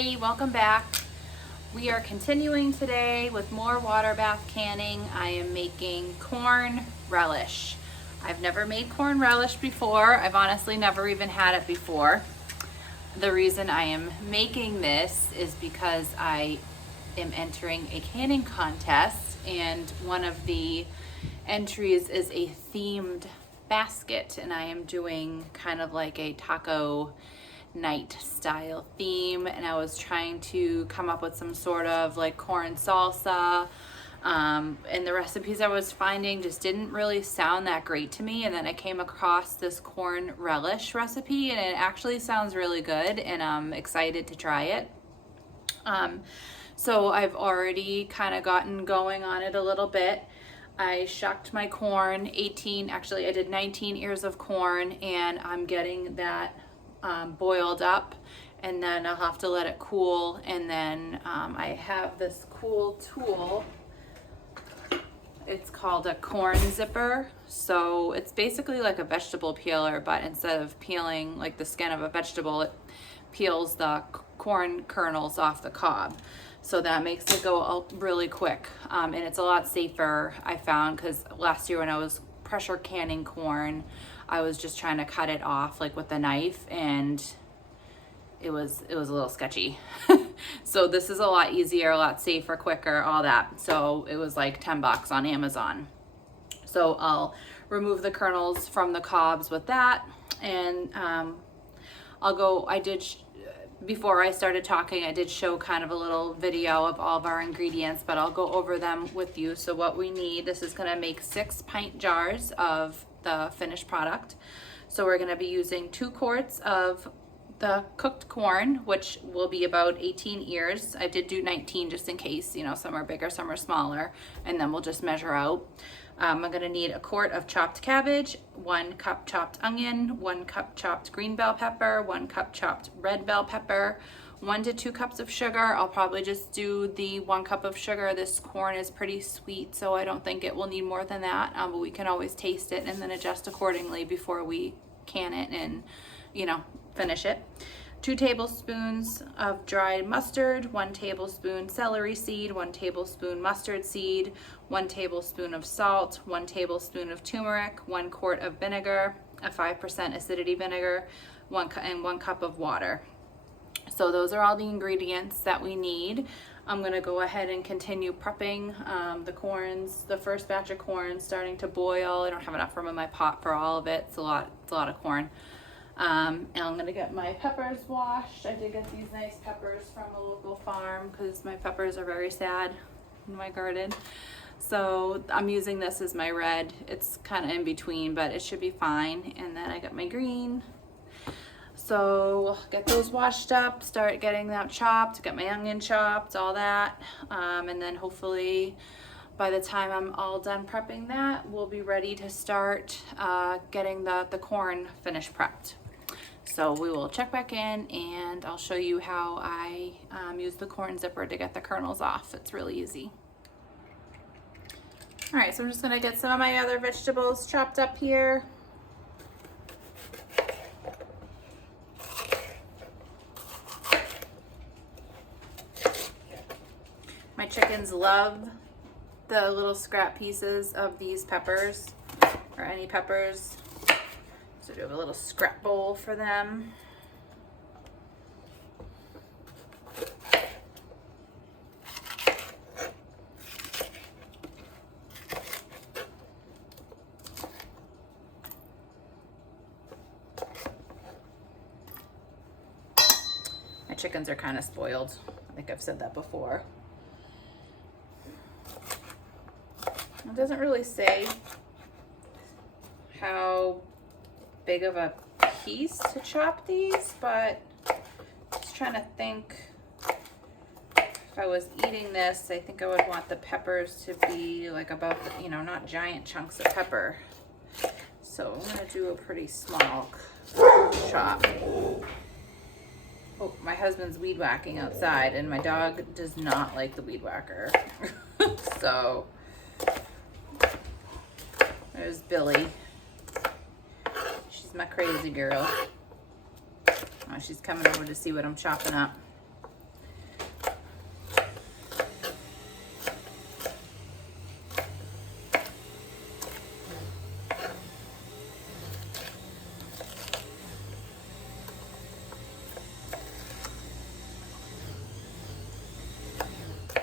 Hi, welcome back. We are continuing today with more water bath canning. I am making corn relish. I've never made corn relish before. I've honestly never even had it before. The reason I am making this is because I am entering a canning contest, and one of the entries is a themed basket, and I am doing kind of like a taco night style theme, and I was trying to come up with some sort of like corn salsa, and the recipes I was finding just didn't really sound that great to me. And then I came across this corn relish recipe, and it actually sounds really good, and I'm excited to try it. So I've already kind of gotten going on it a little bit. I shucked my corn, I did 19 ears of corn, and I'm getting that boiled up, and then I'll have to let it cool. And then I have this cool tool. It's called a corn zipper. So it's basically like a vegetable peeler, but instead of peeling like the skin of a vegetable, it peels the corn kernels off the cob. So that makes it go really quick, and it's a lot safer, I found, because last year when I was pressure canning corn, I was just trying to cut it off like with a knife, and it was a little sketchy. So this is a lot easier, a lot safer, quicker, all that. So it was like $10 on Amazon. So I'll remove the kernels from the cobs with that, and before I started talking, I did show kind of a little video of all of our ingredients, but I'll go over them with you. So what we need, this is gonna make 6 pint jars of the finished product. So we're gonna be using 2 quarts of the cooked corn, which will be about 18 ears. I did do 19 just in case, some are bigger, some are smaller, and then we'll just measure out. I'm gonna need a quart of chopped cabbage, 1 cup chopped onion, 1 cup chopped green bell pepper, 1 cup chopped red bell pepper, 1 to 2 cups of sugar. I'll probably just do the 1 cup of sugar. This corn is pretty sweet, so I don't think it will need more than that, but we can always taste it and then adjust accordingly before we can it and, finish it. 2 tablespoons of dried mustard, 1 tablespoon celery seed, 1 tablespoon mustard seed, 1 tablespoon of salt, 1 tablespoon of turmeric, 1 quart of vinegar, a 5% acidity vinegar, and 1 cup of water. So those are all the ingredients that we need. I'm gonna go ahead and continue prepping the corns. The first batch of corn starting to boil. I don't have enough room in my pot for all of it. It's a lot of corn. And I'm gonna get my peppers washed. I did get these nice peppers from a local farm because my peppers are very sad in my garden. So I'm using this as my red. It's kind of in between, but it should be fine. And then I got my green. So get those washed up, start getting that chopped, get my onion chopped, all that. And then hopefully by the time I'm all done prepping that, we'll be ready to start getting the corn finished prepped. So we will check back in, and I'll show you how I use the corn zipper to get the kernels off. It's really easy. All right, so I'm just gonna get some of my other vegetables chopped up here. My chickens love the little scrap pieces of these peppers, or any peppers. So do a little scrap bowl for them. My chickens are kind of spoiled. I think I've said that before. It doesn't really say how big of a piece to chop these, but just trying to think, if I was eating this, I think I would want the peppers to be like about, not giant chunks of pepper. So I'm gonna do a pretty small chop. Oh, my husband's weed whacking outside, and my dog does not like the weed whacker. So there's Billy. She's my crazy girl. Oh, she's coming over to see what I'm chopping up.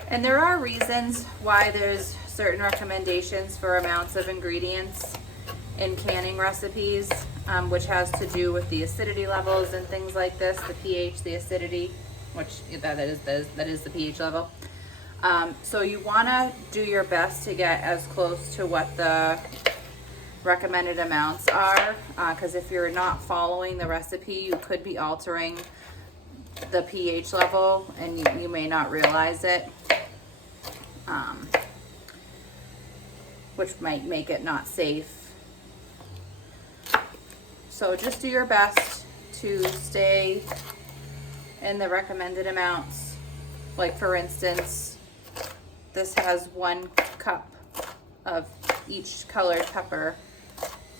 And there are reasons why there's certain recommendations for amounts of ingredients in canning recipes, which has to do with the acidity levels and things like this, the pH, the acidity, which that is the pH level. So you want to do your best to get as close to what the recommended amounts are, because if you're not following the recipe, you could be altering the pH level and you may not realize it, which might make it not safe. So just do your best to stay in the recommended amounts. Like for instance, this has 1 cup of each colored pepper,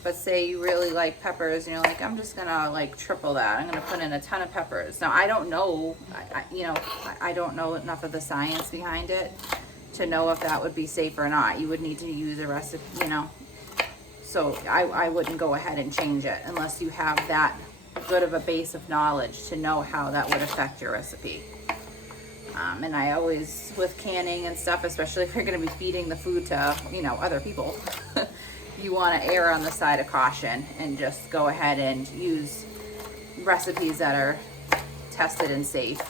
but say you really like peppers and you're like, I'm just gonna like triple that. I'm gonna put in a ton of peppers. Now I don't know, I don't know enough of the science behind it to know if that would be safe or not. You would need to use a recipe, so I wouldn't go ahead and change it unless you have that good of a base of knowledge to know how that would affect your recipe. And I always, with canning and stuff, especially if you're going to be feeding the food to, other people, you want to err on the side of caution and just go ahead and use recipes that are tested and safe.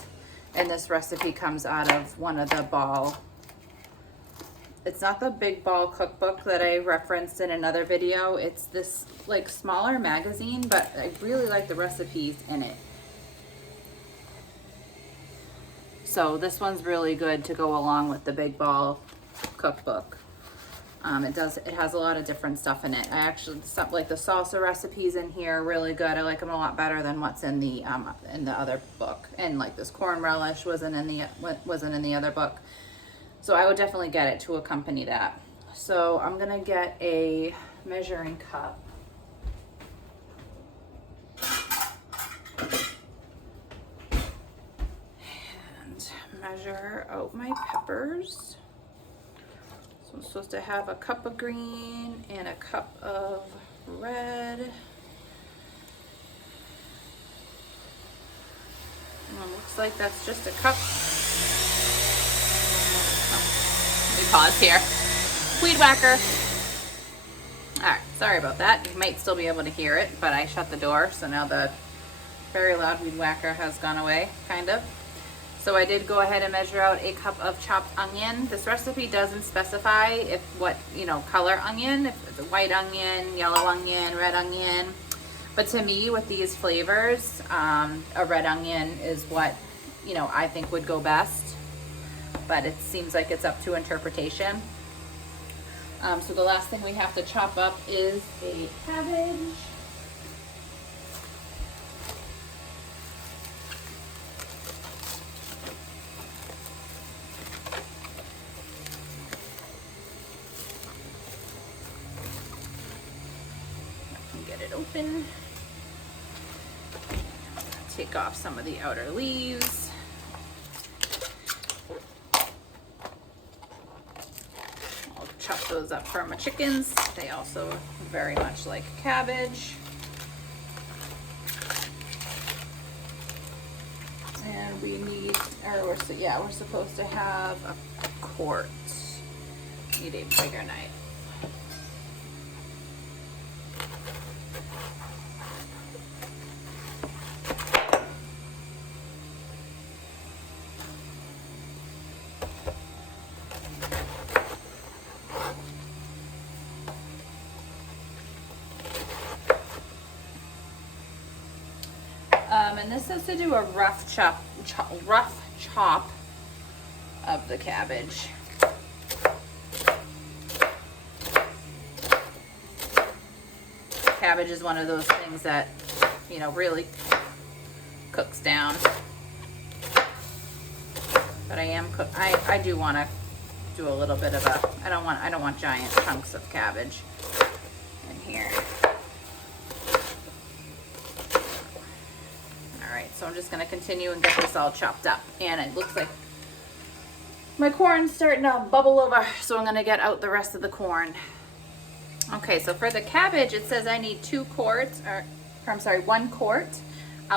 And this recipe comes out of one of the Ball. It's not the Big Ball cookbook that I referenced in another video. It's this like smaller magazine, but I really like the recipes in it. So this one's really good to go along with the Big Ball cookbook. It has a lot of different stuff in it. I actually, like the salsa recipes in here are really good. I like them a lot better than what's in the other book. And like this corn relish wasn't in the other book. So I would definitely get it to accompany that. So I'm gonna get a measuring cup. And measure out my peppers. So I'm supposed to have a cup of green and a cup of red. And it looks like that's just a cup. Oh, let me pause here. Weed whacker. All right, sorry about that. You might still be able to hear it, but I shut the door, so now the very loud weed whacker has gone away, kind of. So I did go ahead and measure out a cup of chopped onion. This recipe doesn't specify if what, color onion, if it's a white onion, yellow onion, red onion. But to me, with these flavors, a red onion is what, I think would go best. But it seems like it's up to interpretation. So the last thing we have to chop up is a cabbage. Open. Take off some of the outer leaves. I'll chop those up for my chickens. They also very much like cabbage. And we need, we're supposed to have a quart. Need a bigger knife. And this is to do a rough chop of the cabbage. Cabbage is one of those things that, really cooks down. But I do want to do a little bit of I don't want giant chunks of cabbage in here. So I'm just going to continue and get this all chopped up. And it looks like my corn's starting to bubble over, so I'm going to get out the rest of the corn. Okay, so for the cabbage, it says I need 1 quart,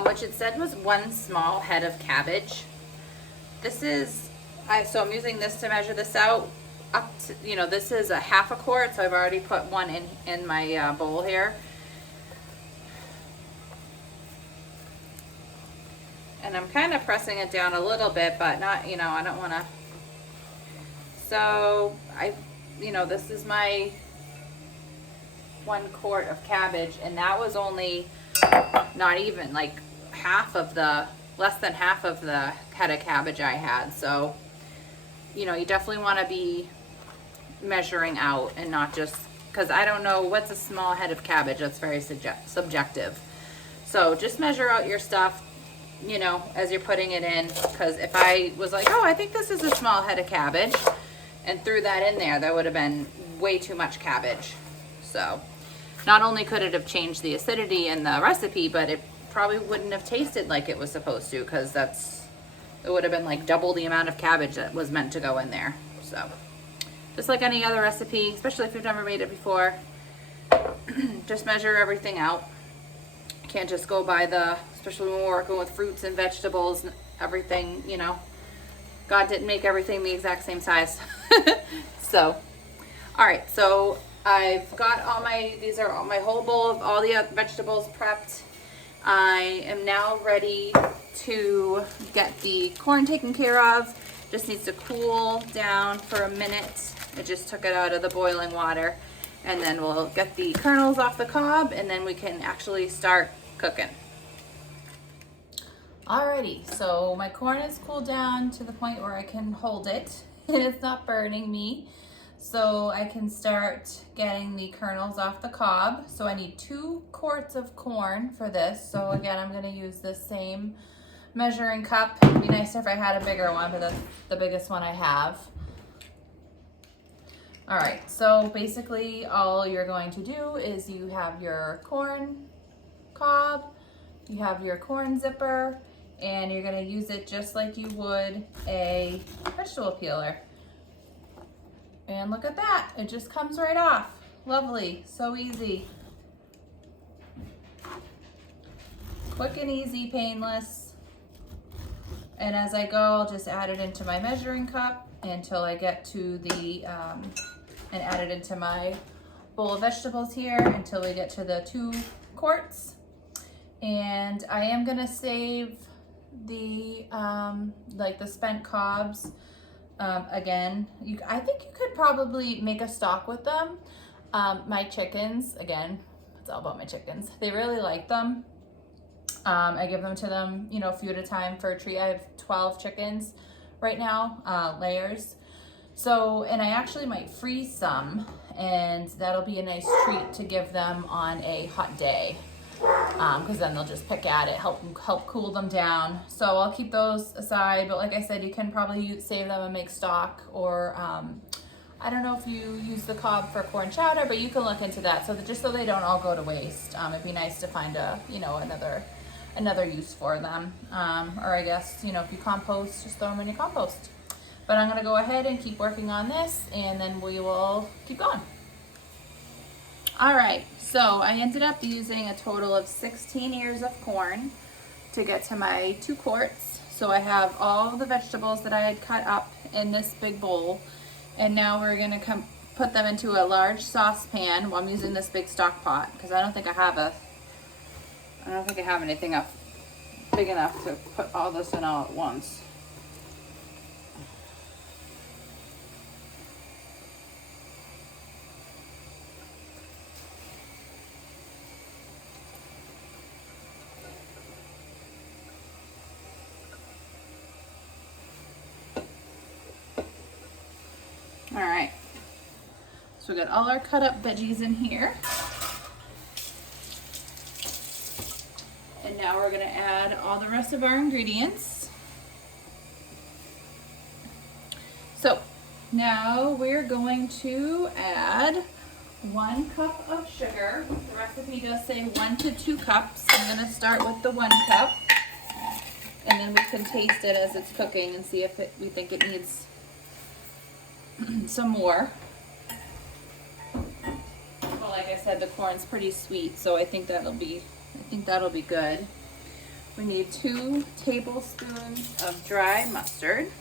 which it said was 1 small head of cabbage. This is So I'm using this to measure this out. Up to, you know, this is a half a quart, so I've already put one in my bowl here. And I'm kind of pressing it down a little bit, but not, you know, I don't want to. So you know, this is my 1 quart of cabbage, and that was only not even like less than half of the head of cabbage I had. So, you know, you definitely want to be measuring out and not just, because I don't know what's a small head of cabbage. That's very subjective. So just measure out your stuff, you know, as you're putting it in, because if I was like, oh, I think this is a small head of cabbage, and threw that in there, that would have been way too much cabbage. So not only could it have changed the acidity in the recipe, but it probably wouldn't have tasted like it was supposed to, because it would have been like double the amount of cabbage that was meant to go in there. So just like any other recipe, especially if you've never made it before, just measure everything out. You can't just go by especially when we're working with fruits and vegetables and everything, you know. God didn't make everything the exact same size. So, all right, so I've got these are all my whole bowl of all the vegetables prepped. I am now ready to get the corn taken care of. Just needs to cool down for a minute. I just took it out of the boiling water, and then we'll get the kernels off the cob, and then we can actually start cooking. Alrighty, so my corn is cooled down to the point where I can hold it and it's not burning me. So I can start getting the kernels off the cob. So I need 2 quarts of corn for this. So again, I'm gonna use the same measuring cup. It'd be nicer if I had a bigger one, but that's the biggest one I have. All right, so basically all you're going to do is you have your corn cob, you have your corn zipper, and you're gonna use it just like you would a vegetable peeler. And look at that, it just comes right off. Lovely, so easy. Quick and easy, painless. And as I go, I'll just add it into my measuring cup until I get to and add it into my bowl of vegetables here until we get to the 2 quarts. And I am gonna save the like the spent cobs. Again, I think you could probably make a stock with them. My chickens, again, it's all about my chickens. They really like them. I give them to them, you know, a few at a time for a treat. I have 12 chickens right now, layers. So, and I actually might freeze some, and that'll be a nice treat to give them on a hot day. Because then they'll just pick at it, help cool them down. So I'll keep those aside, but like I said, you can probably save them and make stock, or I don't know if you use the cob for corn chowder, but you can look into that, so that just so they don't all go to waste. It'd be nice to find another use for them, or I guess, you know, if you compost, just throw them in your compost. But I'm gonna go ahead and keep working on this, and then we will keep going. All right, so I ended up using a total of 16 ears of corn to get to my 2 quarts. So I have all the vegetables that I had cut up in this big bowl, and now we're gonna put them into a large saucepan. Well, I'm using this big stock pot because I don't think I have anything up big enough to put all this in all at once. All right, so we got all our cut up veggies in here. And now we're gonna add all the rest of our ingredients. So now we're going to add 1 cup of sugar. The recipe does say 1 to 2 cups. I'm gonna start with the 1 cup, and then we can taste it as it's cooking and see if we think it needs some more. Well, like I said, the corn's pretty sweet, so I think that'll be good. We need 2 tablespoons of dry mustard.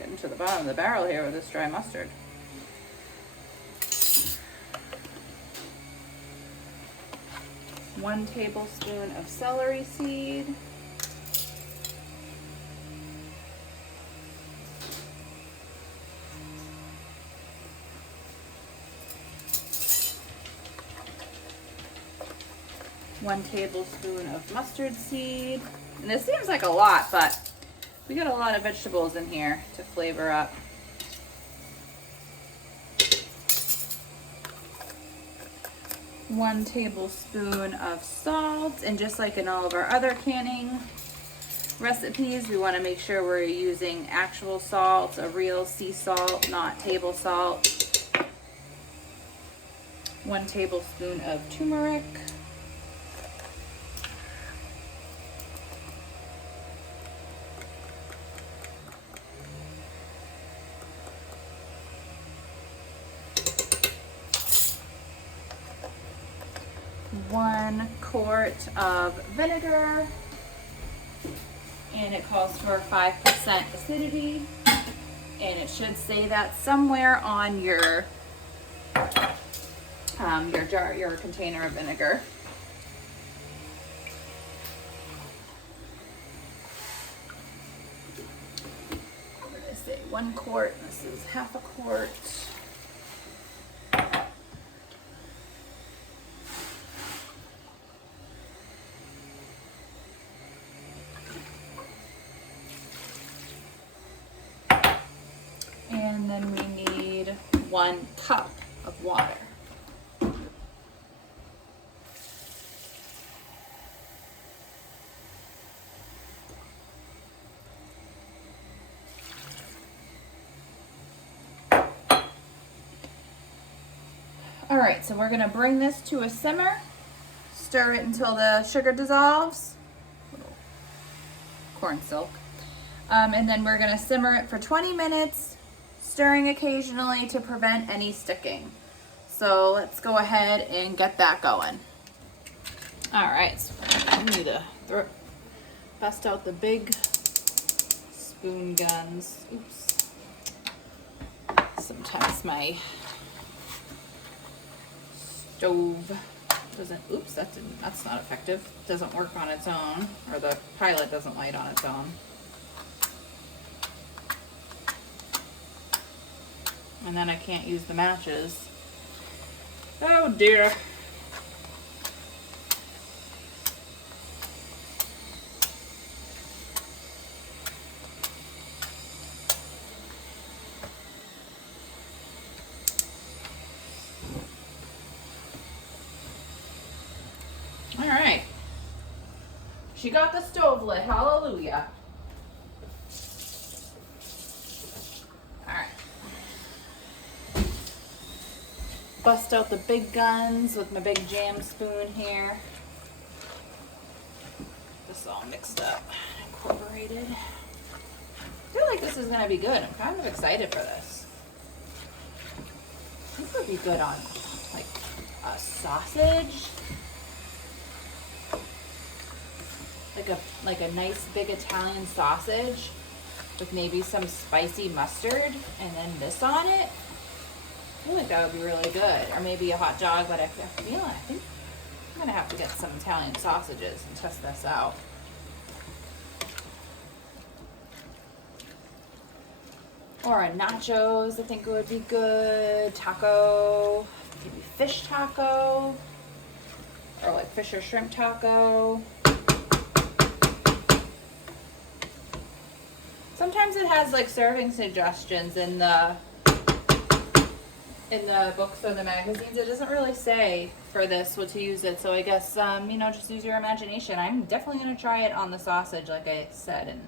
Getting to the bottom of the barrel here with this dry mustard. One tablespoon of celery seed. One tablespoon of mustard seed. And this seems like a lot, but we got a lot of vegetables in here to flavor up. One tablespoon of salt, and just like in all of our other canning recipes, we want to make sure we're using actual salt, a real sea salt, not table salt. One tablespoon of turmeric. One quart of vinegar, and it calls for 5% acidity, and it should say that somewhere on your jar, your container of vinegar. What did I say? 1 quart. This is half a quart. And then we need 1 cup of water. All right, so we're gonna bring this to a simmer, stir it until the sugar dissolves, little corn silk, and then we're gonna simmer it for 20 minutes, stirring occasionally to prevent any sticking. So let's go ahead and get that going. All right, so I need to bust out the big spoon guns. Oops. Sometimes my stove doesn't, oops, that's not effective. Doesn't work on its own, or the pilot doesn't light on its own. And then I can't use the matches. Oh dear. All right. She got the stove lit. Hallelujah. Bust out the big guns with my big jam spoon here. This all mixed up, incorporated. I feel like this is gonna be good. I'm kind of excited for this. I think it would be good on like a sausage. Like a nice big Italian sausage with maybe some spicy mustard and then this on it. I feel like that would be really good. Or maybe a hot dog, but I think I'm gonna have to get some Italian sausages and test this out. Or a nachos, I think it would be good. Taco, maybe fish taco. Or like fish or shrimp taco. Sometimes it has like serving suggestions in the books or the magazines. It doesn't really say for this what to use it, so I guess just use your imagination. I'm definitely going to try it on the sausage like I said, and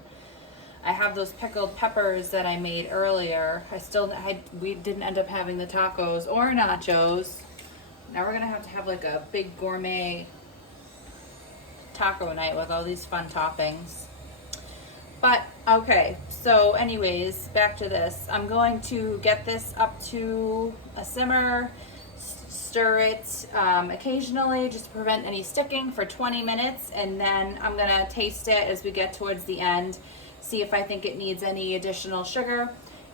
I have those pickled peppers that I made earlier. We didn't end up having the tacos or nachos. Now we're going to have like a big gourmet taco night with all these fun toppings. But okay, so anyways, back to this. I'm going to get this up to a simmer, stir it occasionally just to prevent any sticking for 20 minutes, and then I'm gonna taste it as we get towards the end. see if I think it needs any additional sugar,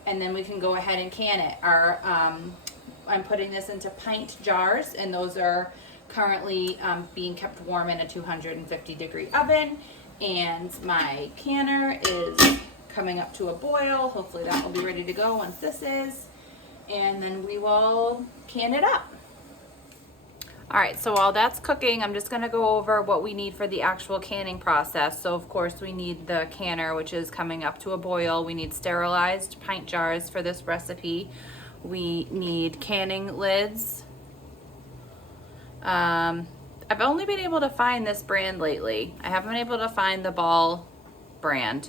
and then we can go ahead and can it. I'm putting this into pint jars, and those are currently being kept warm in a 250-degree oven, and my canner is coming up to a boil. Hopefully that will be ready to go once this is, and then we will can it up. All right, so while that's cooking, I'm just gonna go over what we need for the actual canning process. So of course we need the canner, which is coming up to a boil. We need sterilized pint jars for this recipe. We need canning lids. I've only been able to find this brand lately. I haven't been able to find the Ball brand.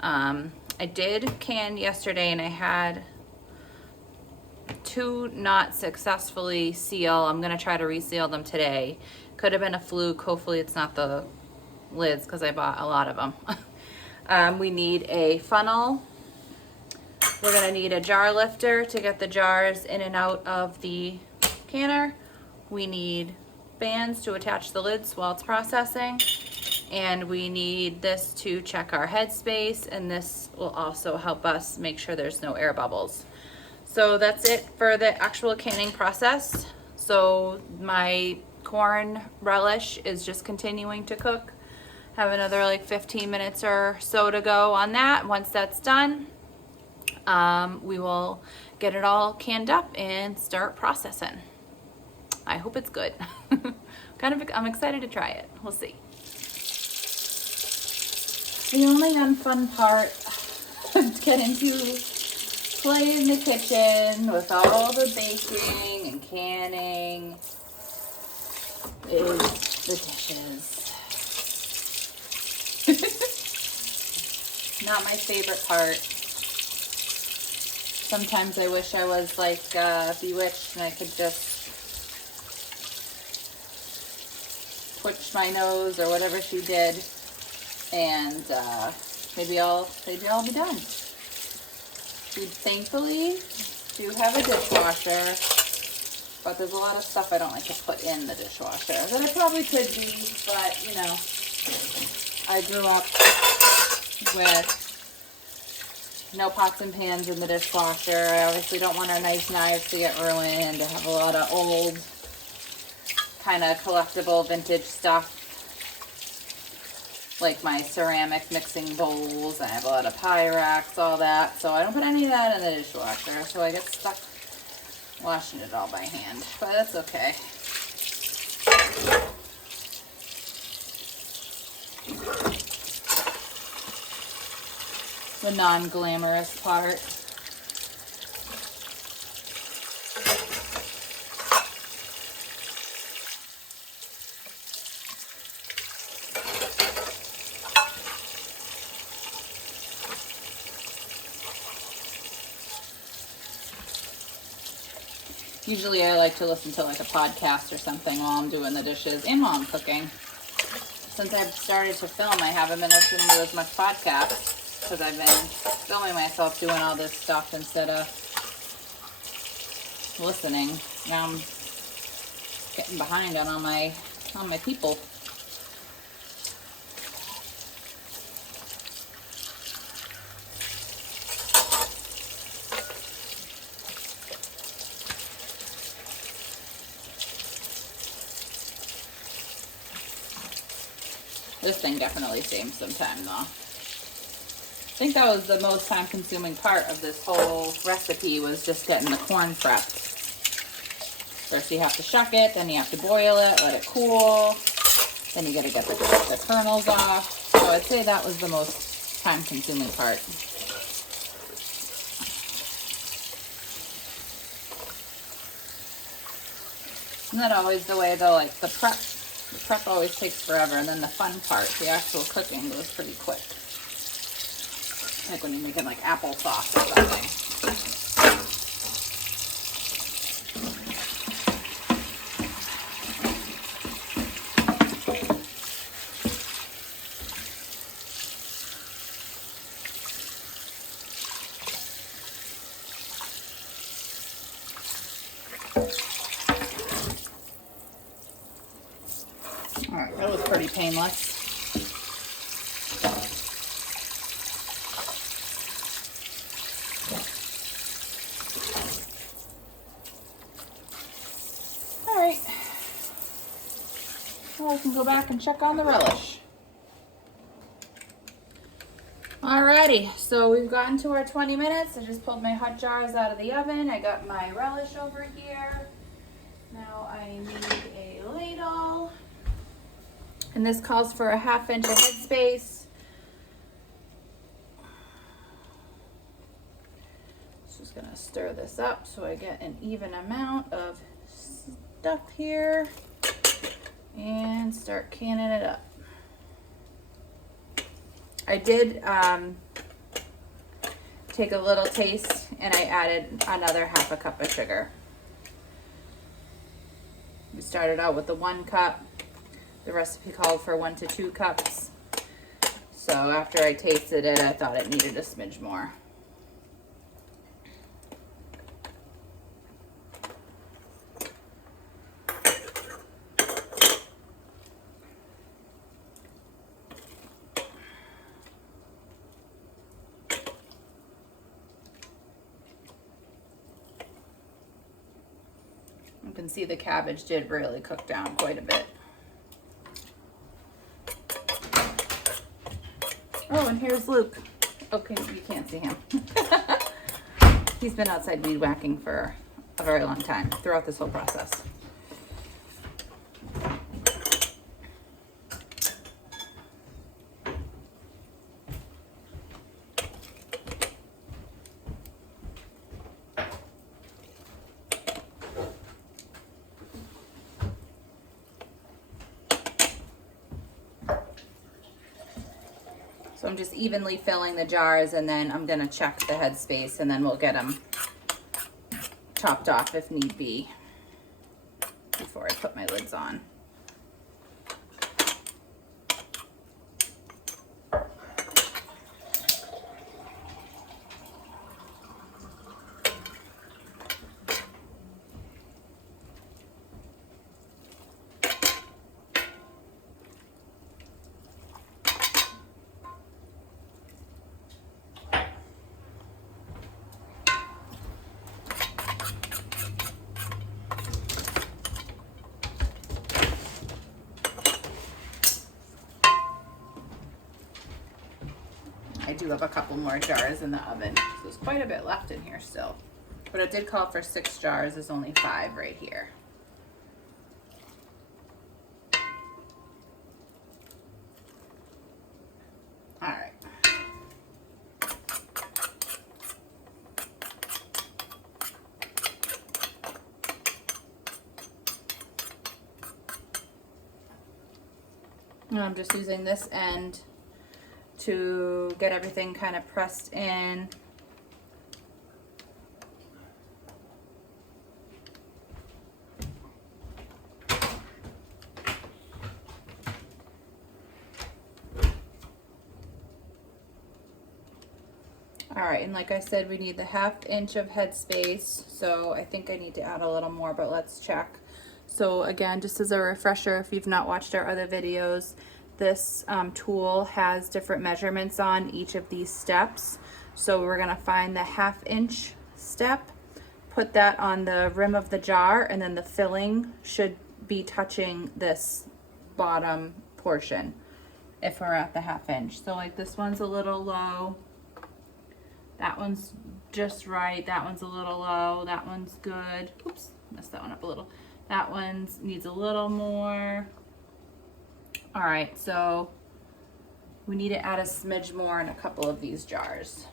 I did can yesterday, and I had 2 not successfully seal. I'm gonna try to reseal them today. Could have been a fluke. Hopefully it's not the lids, because I bought a lot of them. We need a funnel. We're gonna need a jar lifter to get the jars in and out of the canner. We need bands to attach the lids while it's processing. And we need this to check our headspace, and this will also help us make sure there's no air bubbles. So that's it for the actual canning process. So my corn relish is just continuing to cook. Have another like 15 minutes or so to go on that. Once that's done, we will get it all canned up and start processing. I hope it's good. I'm excited to try it. We'll see. The only unfun part of getting to play in the kitchen with all the baking and canning is the dishes. Not my favorite part. Sometimes I wish I was like Bewitched and I could just twitch my nose or whatever she did, and maybe they'd all be done. We thankfully do have a dishwasher, but there's a lot of stuff I don't like to put in the dishwasher that I probably could be, but you know, I grew up with no pots and pans in the dishwasher. I obviously don't want our nice knives to get ruined. I have a lot of old kind of collectible vintage stuff, like my ceramic mixing bowls. I have a lot of Pyrex, all that. So I don't put any of that in the dishwasher. So I get stuck washing it all by hand, but that's okay. The non-glamorous part. Usually I like to listen to like a podcast or something while I'm doing the dishes and while I'm cooking. Since I've started to film, I haven't been listening to as much podcast because I've been filming myself doing all this stuff instead of listening. Now I'm getting behind on all my people. This thing definitely saves some time though. I think that was the most time consuming part of this whole recipe, was just getting the corn prepped. First you have to shuck it, then you have to boil it, let it cool, then you gotta get the kernels off. So I'd say that was the most time consuming part. Isn't that always the way though? Like the prep always takes forever, and then the fun part, the actual cooking, goes pretty quick. Like when you're making like applesauce or something. Alright, that was pretty painless. I can go back and check on the relish. Alrighty, so we've gotten to our 20 minutes. I just pulled my hot jars out of the oven. I got my relish over here. Now I need a ladle. And this calls for a 1/2 inch of headspace. Just gonna stir this up so I get an even amount of stuff here and start canning it up. I did take a little taste and I added another 1/2 cup of sugar. We started out with the 1 cup. The recipe called for 1 to 2 cups. So after I tasted it, I thought it needed a smidge more. You can see the cabbage did really cook down quite a bit. Oh, and here's Luke. Okay, you can't see him. He's been outside weed whacking for a very long time throughout this whole process. So I'm just evenly filling the jars, and then I'm gonna check the headspace, and then we'll get them topped off if need be before I put my lids on. I do have a couple more jars in the oven, so there's quite a bit left in here still. But it did call for 6 jars, there's only 5 right here. All right. And I'm just using this end to get everything kind of pressed in. All right, and like I said, we need the 1/2 inch of headspace, so I think I need to add a little more, but let's check. So again, just as a refresher, if you've not watched our other videos, this tool has different measurements on each of these steps. So we're gonna find the 1/2 inch step, put that on the rim of the jar, and then the filling should be touching this bottom portion if we're at the 1/2 inch. So like this one's a little low, that one's just right, that one's a little low, that one's good. Oops, messed that one up a little. That one needs a little more. All right, so we need to add a smidge more in a couple of these jars.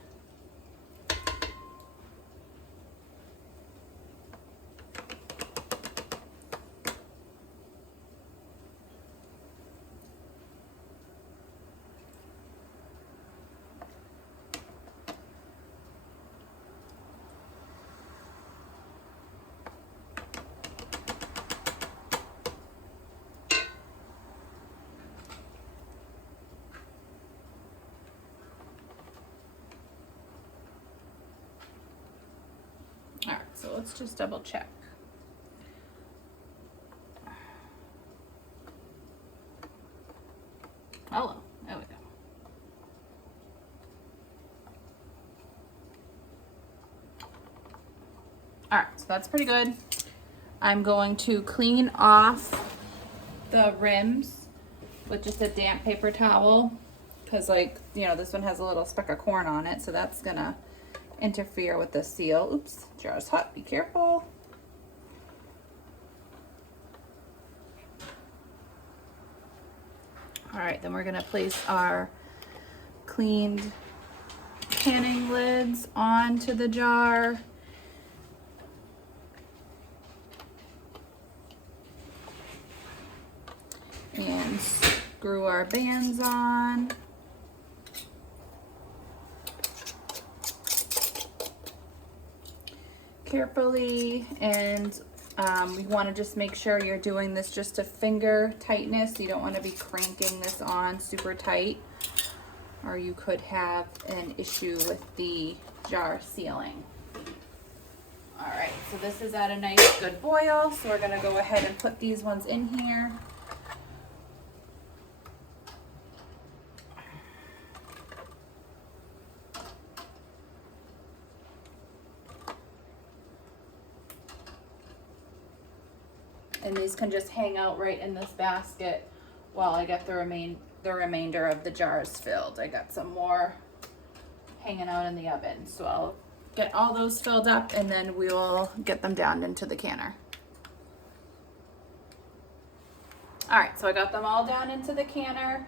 All right, so let's just double check. Hello, there we go. All right, so that's pretty good. I'm going to clean off the rims with just a damp paper towel, because like, you know, this one has a little speck of corn on it, so that's gonna interfere with the seal. Oops, jar's hot, be careful. All right, then we're gonna place our cleaned canning lids onto the jar. And screw our bands on. Carefully, and we want to just make sure you're doing this just to finger tightness. You don't want to be cranking this on super tight, or you could have an issue with the jar sealing. All right, so this is at a nice good boil, so we're gonna go ahead and put these ones in here. And these can just hang out right in this basket while I get the remainder of the jars filled. I got some more hanging out in the oven, so I'll get all those filled up and then we will get them down into the canner. All right, so I got them all down into the canner.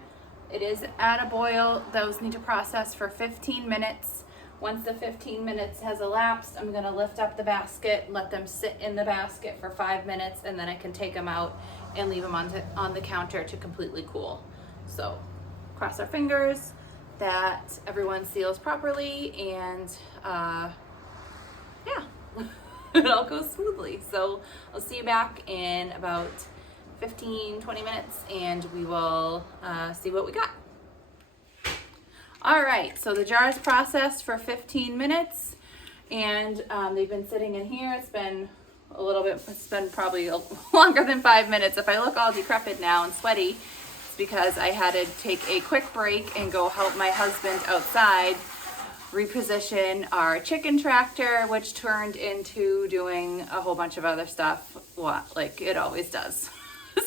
It is at a boil. Those need to process for 15 minutes. Once the 15 minutes has elapsed, I'm gonna lift up the basket, let them sit in the basket for 5 minutes, and then I can take them out and leave them on the counter to completely cool. So cross our fingers that everyone seals properly, and yeah, it all goes smoothly. So I'll see you back in about 15-20 minutes and we will see what we got. All right, so the jar is processed for 15 minutes and they've been sitting in here. It's been a little bit, it's been probably longer than 5 minutes. If I look all decrepit now and sweaty, it's because I had to take a quick break and go help my husband outside reposition our chicken tractor, which turned into doing a whole bunch of other stuff, like it always does.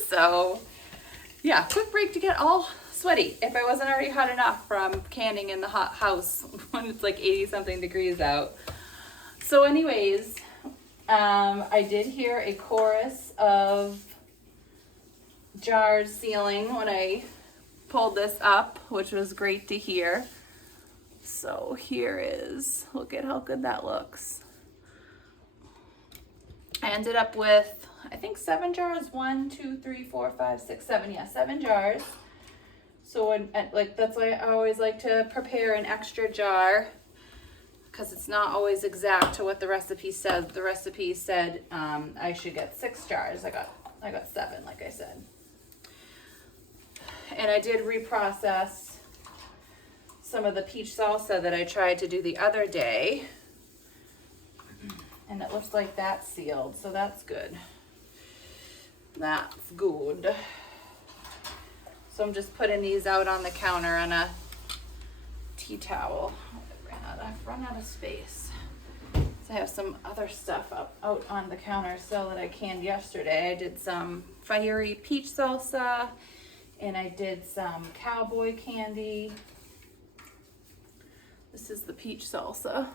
So yeah, quick break to get all sweaty. If I wasn't already hot enough from canning in the hot house when it's like 80 something degrees out. So anyways, I did hear a chorus of jars sealing when I pulled this up, which was great to hear. So here is, look at how good that looks. I ended up with, I think 7 jars. 1, 2, 3, 4, 5, 6, 7. Yeah, 7 jars. So like that's why I always like to prepare an extra jar, because it's not always exact to what the recipe says. The recipe said I should get 6 jars. I got 7, like I said. And I did reprocess some of the peach salsa that I tried to do the other day, and it looks like that's sealed, so that's good. That's good. So I'm just putting these out on the counter on a tea towel. I've run out of space. So I have some other stuff out on the counter still that I canned yesterday. I did some fiery peach salsa, and I did some cowboy candy. This is the peach salsa.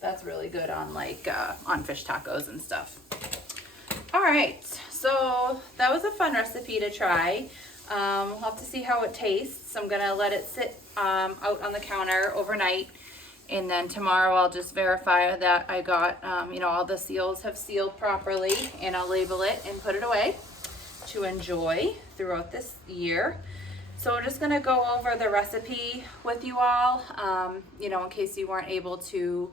That's really good on like on fish tacos and stuff. All right, so that was a fun recipe to try. We'll have to see how it tastes. I'm gonna let it sit out on the counter overnight, and then tomorrow I'll just verify that I got, you know, all the seals have sealed properly, and I'll label it and put it away to enjoy throughout this year. So I'm just gonna go over the recipe with you all, you know, in case you weren't able to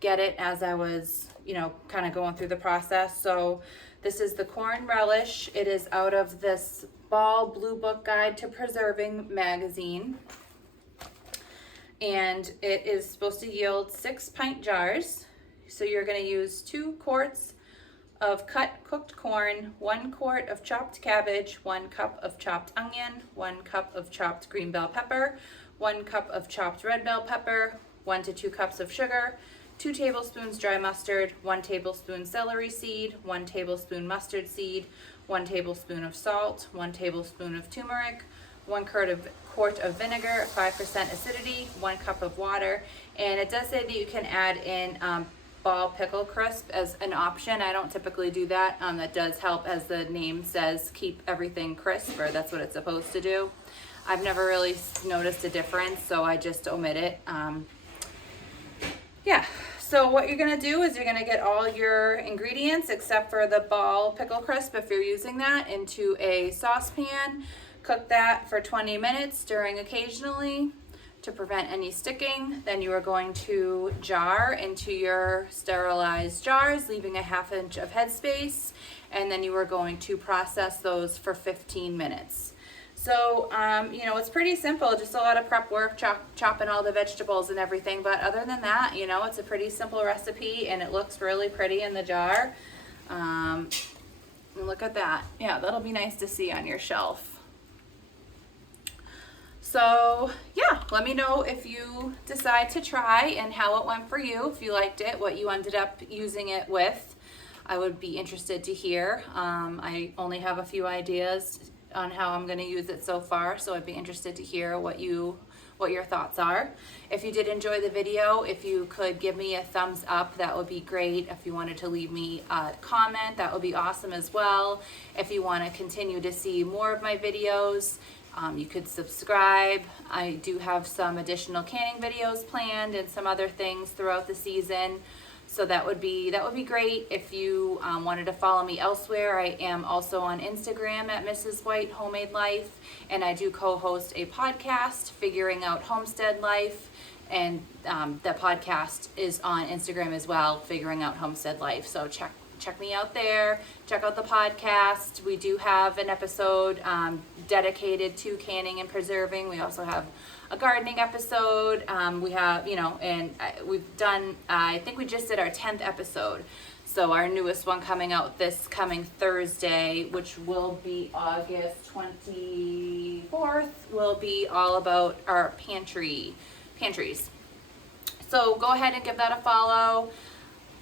get it as I was, you know, kind of going through the process. So this is the corn relish. It is out of this Ball Blue Book Guide to Preserving magazine. And it is supposed to yield 6 pint jars. So you're gonna use 2 quarts of cut cooked corn, 1 quart of chopped cabbage, 1 cup of chopped onion, 1 cup of chopped green bell pepper, 1 cup of chopped red bell pepper, 1 to 2 cups of sugar, 2 tablespoons dry mustard, 1 tablespoon celery seed, 1 tablespoon mustard seed, 1 tablespoon of salt, 1 tablespoon of turmeric, 1 quart of vinegar, 5% acidity, 1 cup of water. And it does say that you can add in ball pickle crisp as an option. I don't typically do that. That does help, as the name says, keep everything crisp, or that's what it's supposed to do. I've never really noticed a difference, so I just omit it. Yeah, so what you're gonna do is you're gonna get all your ingredients except for the ball pickle crisp, if you're using that, into a saucepan. Cook that for 20 minutes, stirring occasionally to prevent any sticking. Then you are going to jar into your sterilized jars, leaving a 1/2 inch of headspace, and then you are going to process those for 15 minutes. So, you know, it's pretty simple, just a lot of prep work, chopping all the vegetables and everything. But other than that, you know, it's a pretty simple recipe, and it looks really pretty in the jar. And look at that. Yeah, that'll be nice to see on your shelf. So, yeah, let me know if you decide to try and how it went for you, if you liked it, what you ended up using it with. I would be interested to hear. I only have a few ideas on how I'm going to use it so far, so I'd be interested to hear what your thoughts are. If you did enjoy the video, if you could give me a thumbs up, that would be great. If you wanted to leave me a comment, that would be awesome as well. If you want to continue to see more of my videos, you could subscribe. I do have some additional canning videos planned and some other things throughout the season. So that would be great. If you wanted to follow me elsewhere, I am also on Instagram at Mrs. White Homemade Life, and I do co-host a podcast, Figuring Out Homestead Life, and the podcast is on Instagram as well, Figuring Out Homestead Life. So check me out there. Check out the podcast. We do have an episode dedicated to canning and preserving. We also have a gardening episode. We have, you know, and we've done, I think we just did our 10th episode. So our newest one coming out this coming Thursday, which will be August 24th, will be all about our pantries. So go ahead and give that a follow.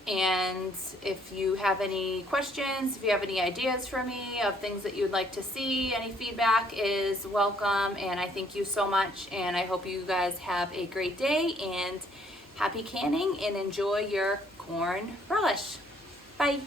And if you have any questions, if you have any ideas for me of things that you'd like to see, any feedback is welcome. And I thank you so much. And I hope you guys have a great day and happy canning, and enjoy your corn relish. Bye.